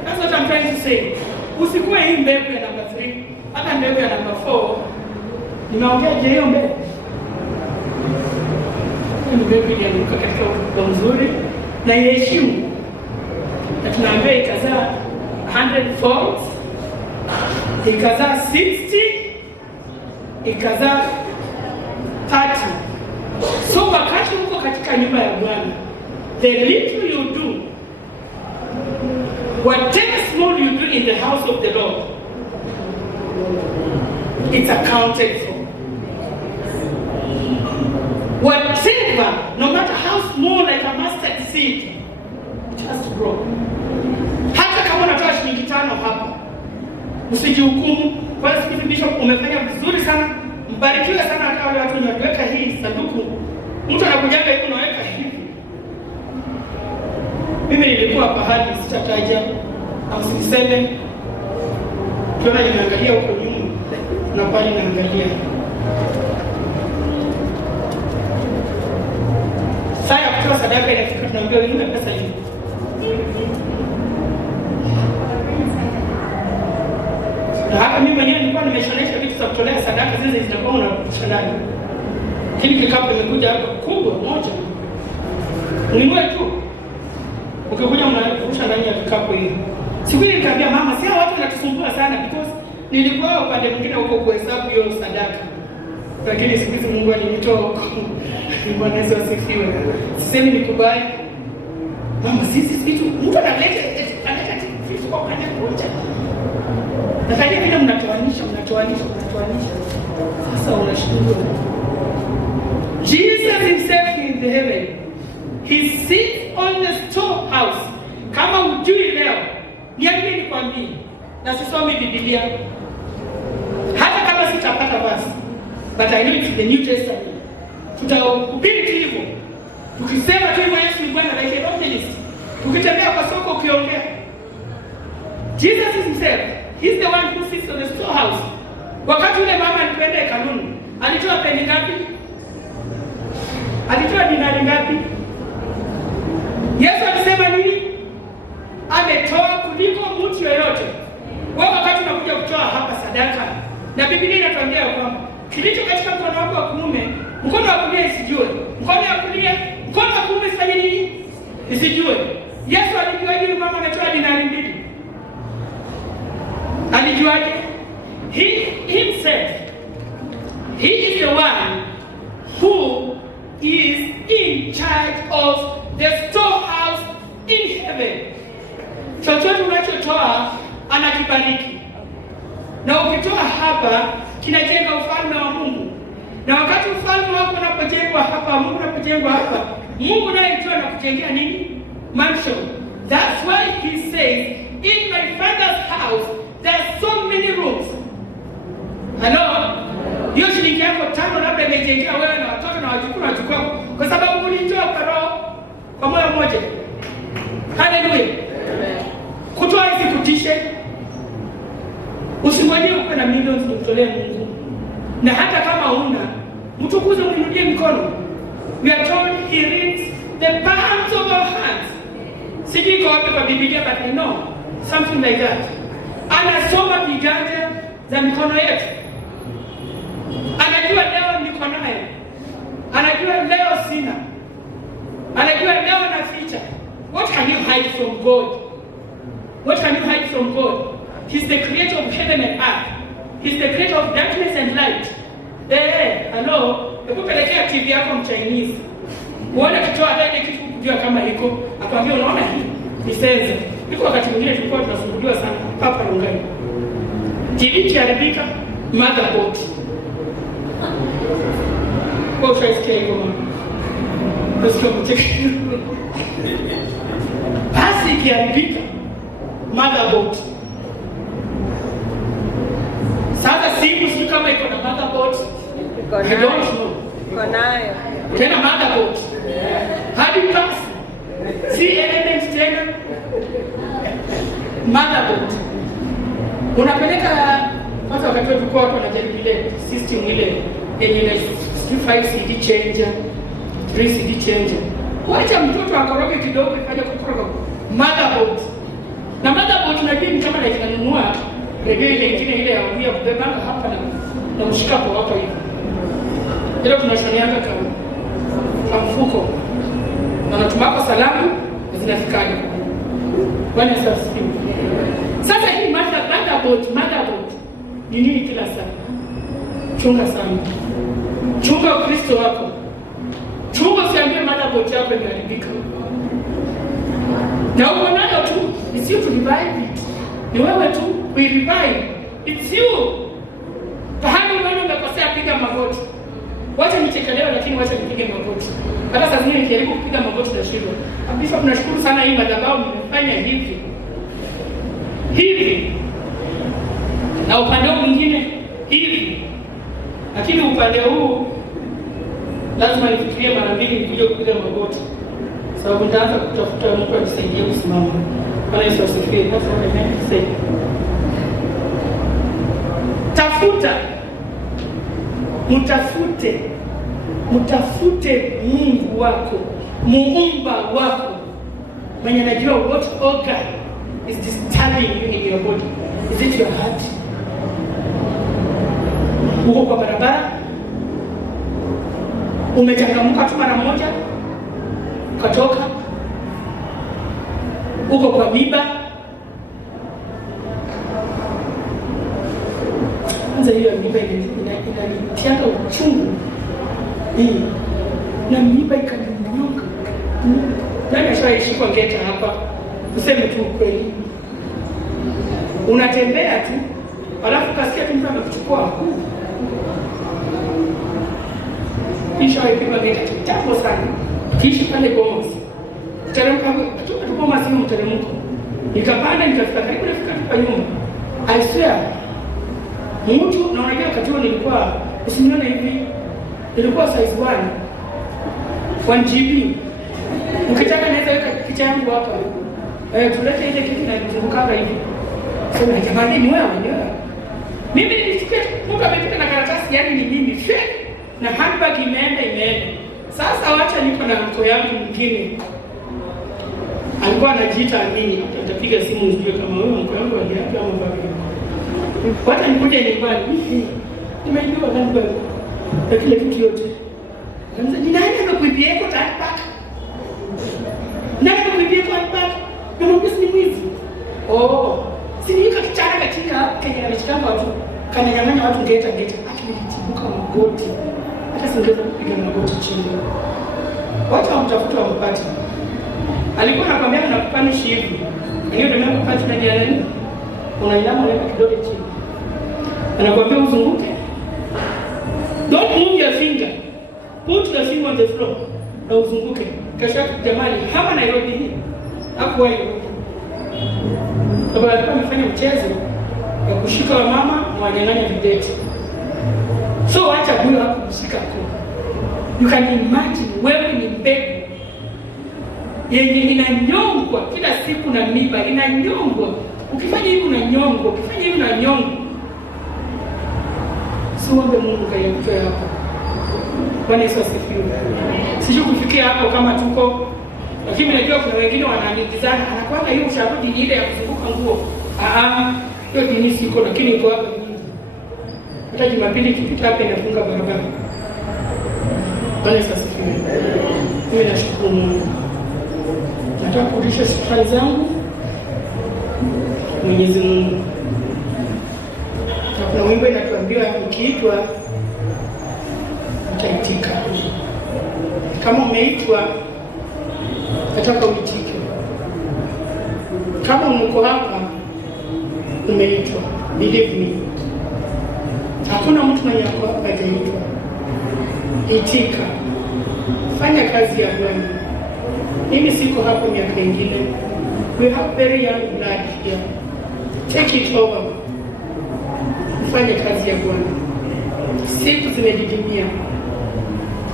That's what I'm trying to say. Usikuwe hii mbegu ya number 3, hata mbegu ya number 4. Ninaongea je hiyo mbegu? Mbegu ilianguka katika udongo mzuri na iheshimu. Na tunaambia ikazaa 100 folds, ikazaa 60, ikazaa 30. So wakati uko katika nyumba ya Bwana, the little you do, whatever small you do in the house of the Lord, it's accounted for. Whatever, no matter how small, like a mustard seed, just grow. Usijihukumu. Kwa siku Bishop umefanya vizuri sana. Mbarikiwe sana hata wale watu wanaweka hii sanduku. Mtu anakujaga hivi unaweka hivi. Mimi nilikuwa pahali sitataja au siseme. Tuona nimeangalia huko nyuma na pale naangalia. Saya kutoa sadaka inafika tunaambia wewe pesa hii. Na hapa mimi mwenyewe nilikuwa nimeshonesha vitu za kutolea sadaka zile zinakuwa unashindana. Kile kikapu kimekuja hapa kubwa moja. Ununue tu. Ukikuja mnarusha ndani ya kikapu hili. Siku ile nikamwambia mama, si watu wanatusumbua sana because nilikuwa upande mwingine huko kuhesabu hiyo sadaka. Lakini siku hizi Mungu alinitoa huko. Bwana Yesu asifiwe. Sisemi nikubali. Mama, sisi vitu mtu analeta vitu kwa kanda moja. Nafanya vile mnatoanisha. Sasa unashindwa. Jesus himself in the heaven. He sits on the storehouse. Kama ujui leo, niambie nikwambie. Na sisomi Biblia. Hata kama sitapata basi. But I know it's the New Testament. Tutahubiri hivyo. Tukisema tu Yesu ni Bwana na evangelist. Tukitembea kwa soko ukiongea. Jesus himself, he's the one who sits on the storehouse. Wakati yule mama alikwenda hekaluni, alitoa peni ngapi? Alitoa dinari ngapi? Yesu alisema nini? Ametoa kuliko mtu yeyote. Wakati unakuja kutoa hapa sadaka, na Biblia inatuambia kwamba kilicho katika mkono wako wa kuume, mkono wa kulia isijue. Mkono wa kuume isifanye nini? Isijue. Yesu alijuaje mama ametoa dinari 2? Alijuaje? He himself, he is the one who is in charge of the storehouse in heaven. Chochote unachotoa anakibariki. Na ukitoa hapa kinajenga ufalme wa Mungu. Na wakati ufalme wako unapojengwa hapa, Mungu unapojengwa hapa, Mungu naye ndio anakujengea nini? Mansion. That's why he says, in my Father's house there are so many rooms. Hello? Hiyo shilingi yako 5 labda imejengea wewe na watoto na wajukuu kwa sababu ulitoa kwa roho kwa moyo mmoja. Hallelujah. Kutoa isikutishe. Usimwambie uko na millions kutolee Mungu. Na hata kama una, mtukuze mwinulie mkono. We are told he reads the palms of our hands. Sijui kwa wapi kwa Biblia but I know something like that. Anasoma viganja za mikono yetu. Anajua leo niko nayo. Anajua leo sina. Anajua leo naficha. What can you hide from God? What can you hide from God? He's the creator of heaven and earth. He's the creator of darkness and light. Hello, ukupelekea TV yako mchinese. Uone kitoa hata ile kitu kujua kama iko. Akwambia unaona hii? Ni sense. Iko wakati mwingine tulikuwa tunasumbuliwa sana hapa Rungani. TV kiharibika, motherboard. Kwa ushasikia hivyo mama. Basi mcheke. Basi kiharibika, motherboard. Sasa simu sio kama iko na motherboard. I don't know. Iko nayo. Tena motherboard. Hadi plus. Si element tena. Motherboard. Unapeleka kwanza wakati tulikuwa watu wanajaribu ile system ile yenye na 5 CD changer, 3 CD changer. Wacha mtoto akoroge kidogo ifanye kukoroga motherboard. Na motherboard na game kama naikanunua redio ile ingine ile ya kubeba hapa na mshikapo hapo hivi. Ndio tunashanianga kama mfuko. Na natumaka salamu zinafikaje. Bwana Yesu asifiwe. Sasa hii motherboard ni nini kila saa? Chunga sana. Chunga Kristo wako. Chunga usiambie motherboard yako imeharibika. Na uko nayo tu, sio tu revive it. Ni wewe tu we revive. It's you. Pahali unaona umekosea, piga magoti. Wacha nichekelewe lakini wacha nipige magoti. Hata saa zingine nikijaribu kupiga magoti na shida. Kabisa tunashukuru sana hii madhabahu mmefanya hivi. na upande huu mwingine hivi. Lakini upande huu lazima nifikirie mara mbili nikuje kupiga magoti, sababu nitaanza kutafuta mtu anisaidie kusimama. Bwana Yesu asifiwe. Tafuta, mtafute Mungu wako, muumba wako, mwenye anajua what organ is disturbing you in your body. Is it your heart? Uko kwa barabara, umechangamka tu mara moja ukatoka. Uko kwa miba, kwanza hiyo miba inanitianga uchungu na miba ikaninyonga. Nani ashaishi kwa geta hapa? Useme tu ukweli. Unatembea tu alafu kasikia tu mtu amekuchukua. Kisha waipima geta kitambo sana. Kisha pale Bomas. Teremka tu Bomas hiyo mteremko. Nikapanda nikafika karibu nafika tu kwa nyumba. I swear. Mtu na unajua wakati nilikuwa usinione hivi. Nilikuwa size 1 GB. Ukitaka naweza weka picha yangu hapa. Tulete ile kitu na kuzunguka hivi. Sasa jamani ni wewe mwenyewe. Mimi nilisikia mtu amepita na karatasi yani ni mimi fake na handbag imeenda. Sasa wacha niko na mko yangu mwingine. Alikuwa anajiita Amini. Atapiga simu nijue kama wewe mko yangu aliapi ama baba. Wacha nikuje nyumbani. Nimejua handbag. Na kile kitu yote. Kwanza ni nani amekuibia kwa handbag? Nani amekuibia kwa handbag? Namwambia si mwizi. Si nika kichana katika Kenya amechikanga watu. Kananyang'anya watu ngeta. Akimtibuka magoti. Hata singeweza kupiga magoti chini. Wacha wamtafuta wampate. Alikuwa anakwambia anakupanish hivi. Hiyo ndio nakupata na nini? Unainama unaweka kidole chini. Anakwambia uzunguke. Don't move your finger. Put the finger on the floor. Na uzunguke. Kesha jamani hapa Nairobi hii. Hapo hiyo. Sababu alikuwa amefanya mchezo ya kushika wa mama na wanyang'anya videti. So acha huyo hapo kushika kwa. You can imagine wewe ni mbegu yenye inanyongwa kila siku na miba inanyongwa. Ukifanya hivi unanyongwa, ukifanya hivi unanyongwa. Siombe Mungu kayakutoe hapo. Bwana Yesu asifiwe. Sijui kufikia hapo kama tuko, lakini najua kuna wengine wanaandikizana anakuwa hiyo ushauri ile ya kuzunguka nguo. Hiyo dini siko, lakini iko hapa. Hata Jumapili kipita hapa inafunga barabara. Bwana Yesu asifiwe. Mimi nashukuru Mungu. Nataka kurudisha shukrani zangu Mwenyezi Mungu. Na wimbo inatuambia ukiitwa utaitika. Kama umeitwa nataka uitike. Kama uko hapa umeitwa, believe me. Hakuna mtu mwenye hapa hajaitwa. Itika. Fanya kazi ya Bwana. Mimi siko hapo miaka mingine. We have very young blood here. Take it over. Fanya kazi ya Bwana. Siku zimedidimia.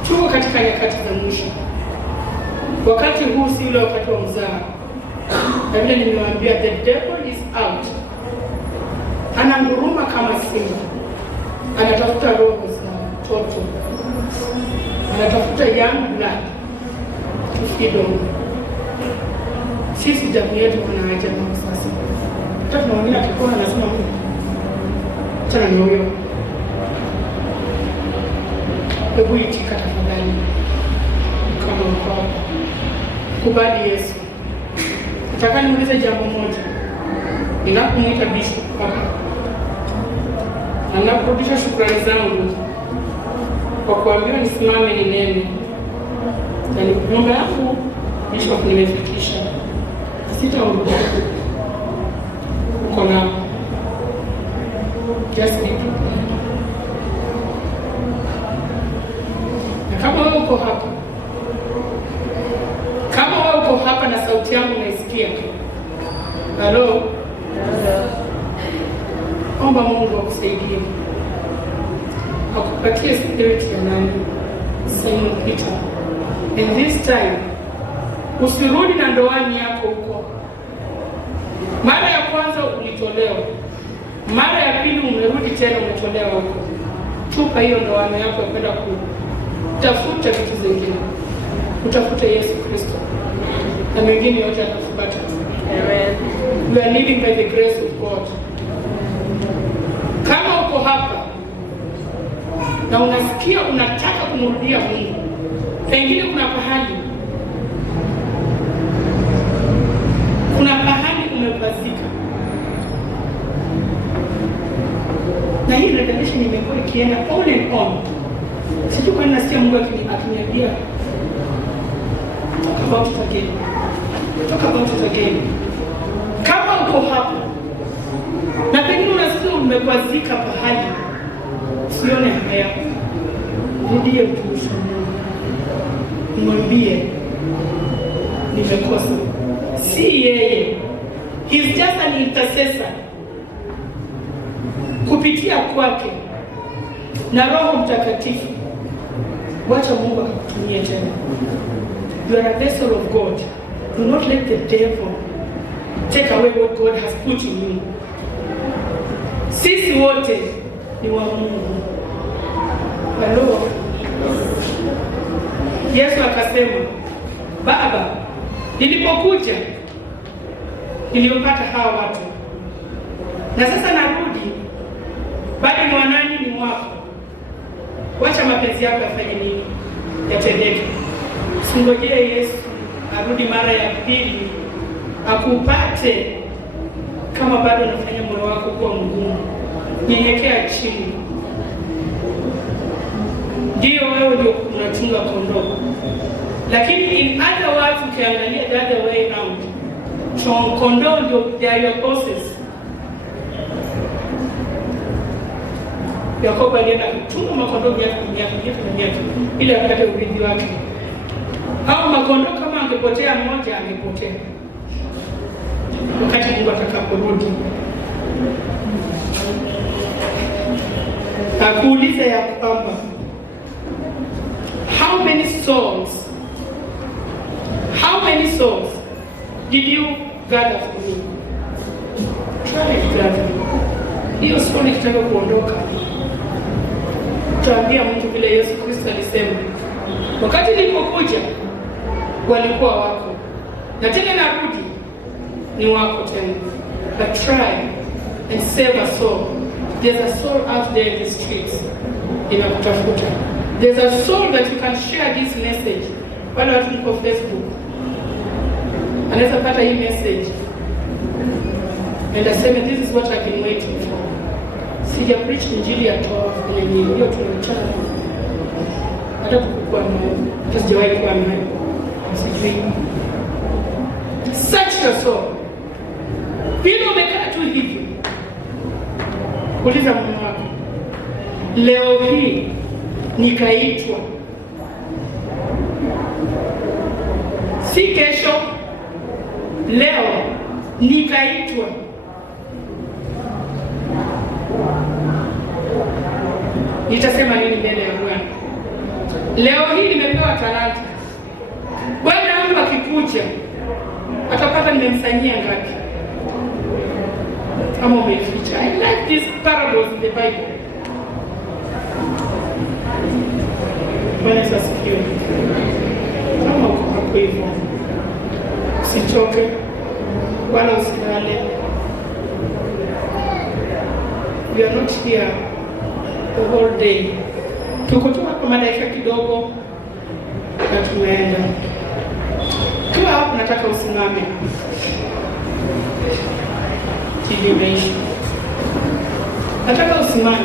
Tuko katika nyakati za mwisho. Wakati huu si ule wakati wa mzaha. Na vile nimewaambia, the devil is out. Ananguruma kama simba. Anatafuta roho za watoto. Anatafuta young blood. Freedom. Sisi jamii yetu kuna haja na sasa. Hata tunaona akikuwa anasema tena ni huyo. Hebu itika tafadhali. Kama uko kubali Yesu. Nataka niulize jambo moja. Ninapomwita bishop hapa. Ninakurudisha shukrani zangu kwa kuambiwa nisimame ninene. Na nyumba yangu bishop nimefikisha. Sitaondoka. Uko na just be prepared. Na kama wewe uko hapa na sauti yangu unaisikia. Hello. naomba Mungu akusaidie, akupatie spirit ya nani, Simon Peter. And this time usirudi na ndoani yako huko. Mara ya kwanza ulitolewa, mara ya pili umerudi tena umetolewa huko. Tupa hiyo ndoano yako ya kwenda kutafuta vitu zingine, utafute Yesu Kristo na mengine yote atafuata. Amen. We are living by the grace of God. Kama uko hapa na unasikia unataka kumrudia Mungu, pengine kuna pahali umepazika, na hii revelation imekuwa ikienda on and on. Sijui kwa nini nasikia Mungu akiniambia talk about it again, talk about it again. Kama uko hapa na pengine unasikia umepazika pahali, usione haya, rudie mtumishi wa Mungu, mwambie nimekosa. Si yeye, he's just an intercessor. Kupitia kwake na Roho Mtakatifu, wacha Mungu akutumie tena. You are a vessel of God. Do not let the devil take away what God has put in you. Sisi wote ni wa Mungu. Hello. Yesu akasema, Baba, nilipokuja niliopata hawa watu, na sasa narudi, bado ni wanani, ni mwako. Wacha mapenzi yako yafanye nini, yatendeke. Singojee Yesu arudi mara ya pili akupate kama bado unafanya moyo wako kuwa mgumu. Nyenyekea chini. Ndio wewe ndio unachunga kondoo, lakini in other words, ukiangalia the other way around, kondoo ndio they are your bosses. Yakobo alienda kuchunga makondoo miaka ili apate urithi wake. Hao makondoo kama angepotea mmoja, angepotea wakati Mungu atakaporudi. Akuuliza ya kwamba how many souls did you gather for me? Try it gather. Hiyo soul ikitaka kuondoka, tuambia mtu vile Yesu Kristo alisema, wakati nilipokuja walikuwa wako, na tena narudi ni wako tena. But try and save a soul. There's a soul out there in the streets inakutafuta. There's a soul that you can share this message. Wale watu mko Facebook, anaweza pata hii message and aseme, this is what I've been waiting for. Sija preach injili ya toa kwenye hiyo tunachana. Hata tukukua nayo, tusijawahi kuwa nayo. Sijui. Such a soul. Vile umekaa tu hivi, uliza Mungu wako, leo hii nikaitwa, si kesho, leo nikaitwa. Nitasema nini mbele ya Bwana? Leo hii nimepewa talanta. Bwana wangu akikuja atapata nimemsanyia ngapi? Kama umeficha. I like these parables in the Bible. Bwana asifiwe. Kama uko hapo hivyo, usichoke wala usilale. We are not here the whole day. Tuko tu hapa madakika kidogo na tumeenda. Kwa hapo nataka usimame. Imeisha. Nataka usimame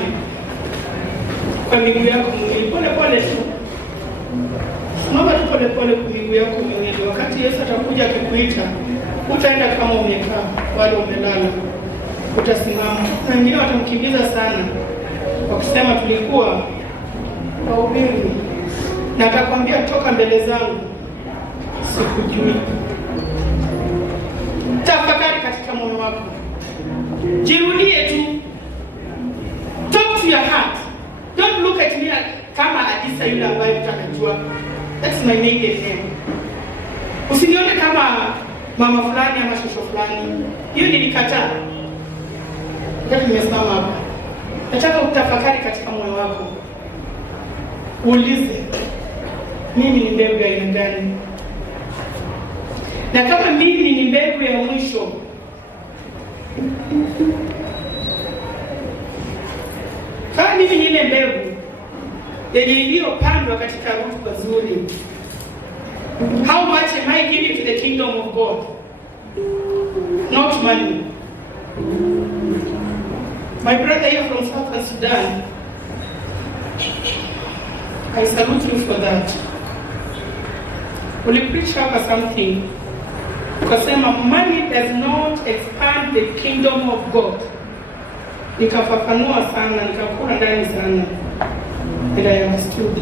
kwa miguu yako miwili, pole pole tu. Simama tu pole pole kwa miguu yako miwili. Wakati Yesu atakuja akikuita, utaenda kama umekaa wala umelala. Utasimama. Na wengine watamkimbiza sana, wakisema tulikuwa wahubiri, na atakwambia toka mbele zangu, sikujui. Tafakari katika moyo wako. Jirudie tu to your heart. Don't look at me kama Adisa yule ambaye utakajua. That's my name. Usinione kama mama fulani ama shosho fulani. Hiyo nilikataa. Ndio nimesimama hapa. Nataka utafakari katika moyo wako. Uulize, mimi ni mbegu ya aina gani? Na kama mimi ni mbegu ya mwisho, kama mimi ni ile mbegu yenye iliyopandwa katika rutuba nzuri, how much am I giving to the kingdom of God? Not money. My brother here from South Sudan, I salute you for that. Will you preach about something? Ukasema money does not expand the kingdom of God. Nikafafanua sana, nikakula ndani sana. And I understood.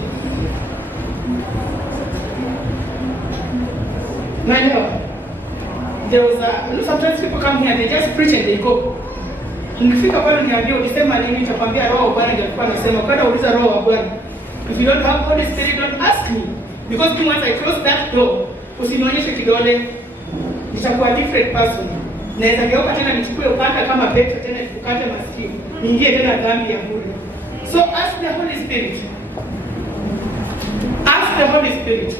Now, there was a, sometimes people come here, they just preach and they go. Nikifika pale niambia ulisema nini, nitakwambia roho Bwana ndiye alikuwa anasema. Kwenda uliza roho wa Bwana. If you don't have Holy Spirit, don't ask me. Because once I close that door, usinionyeshe kidole, nitakuwa different person. Naweza geuka tena nichukue upanga kama Petro tena nikukate masikio. Niingie tena dhambi ya bure. So ask the Holy Spirit. Ask the Holy Spirit.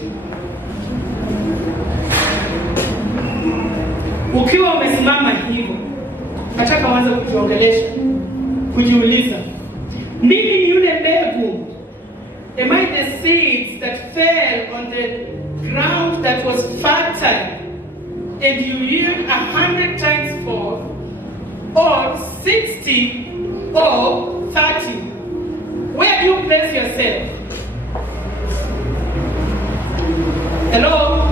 Ukiwa umesimama hivyo, nataka uanze kujiongelesha, kujiuliza, mimi ni yule mbegu? Am I the seeds that fell on the ground that was fertile and you yield 100 times more, or 60 or 30? Where do you place yourself? Hello?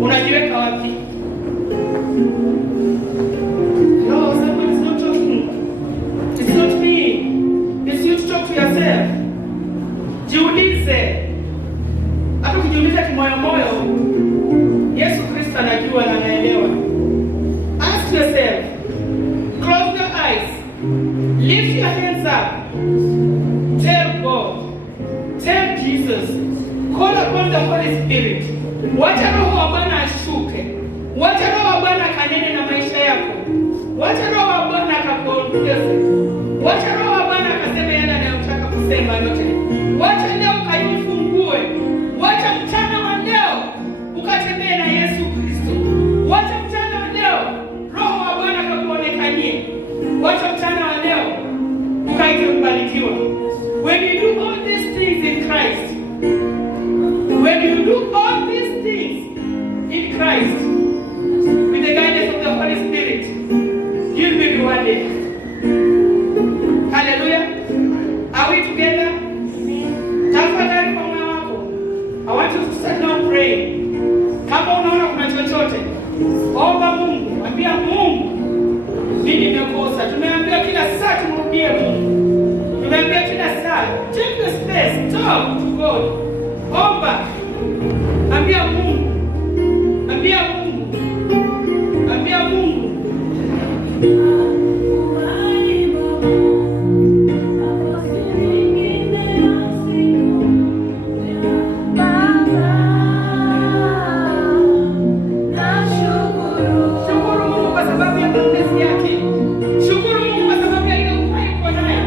Unajiweka wapi? No, someone is not talking. It's not me. It's you to talk to yourself. Jiulize. Hata kujiuliza kimoyo moyo, Yesu Kristo anajua na anaelewa. Ask yourself. Close your eyes. Lift your hands up. Tell God. Tell Jesus. Call upon the Holy Spirit. Wacha Roho wa Bwana ashuke. Wacha Roho wa Bwana kanene na maisha yako. Wacha Roho wa Bwana akakuongeze. Wacha Roho wa Bwana akaseme yale anayotaka kusema yote. Wacha leo kaifungue. Wacha mchana wa leo ukatembee na Yesu Kristo. Wacha mchana wa leo Roho wa Bwana akakuonekanie. Wacha mchana wa leo ukaite mbarikiwa. When you do all these things in Christ, when you do all these things in Christ, with the guidance of the Holy Spirit, you'll be rewarded. Hallelujah. Are we together? Tafadhali kwa moyo wako. I want you to start now praying. Kama unaona kuna chochote, omba Mungu. Ambia Mungu, mimi nimekosa. Tumeambia kila saa tumrudie Mungu. Tumeambia kila saa, take your space, talk to God. Omba. Ambia Mungu. Ambia Mungu. Ambia Mungu. Shukuru Mungu kwa sababu ya mapenzi yake. Shukuru Mungu kwa sababu ya ile uhai uko nayo.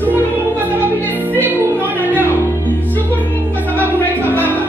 Shukuru Mungu kwa sababu ile siku unaona leo. Shukuru Mungu kwa sababu unaitwa Baba.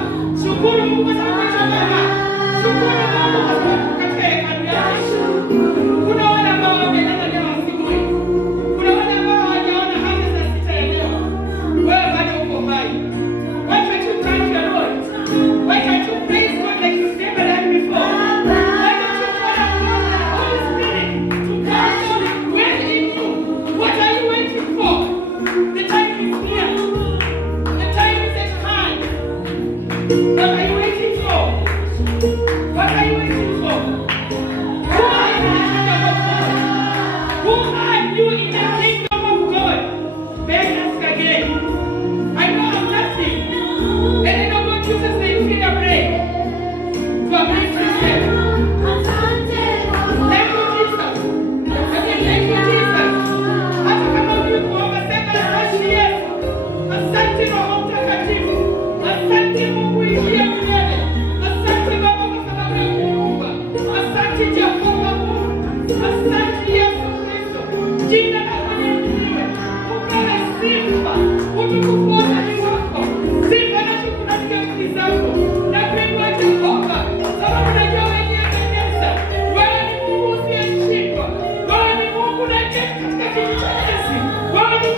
kiti cha enzi. Wewe ni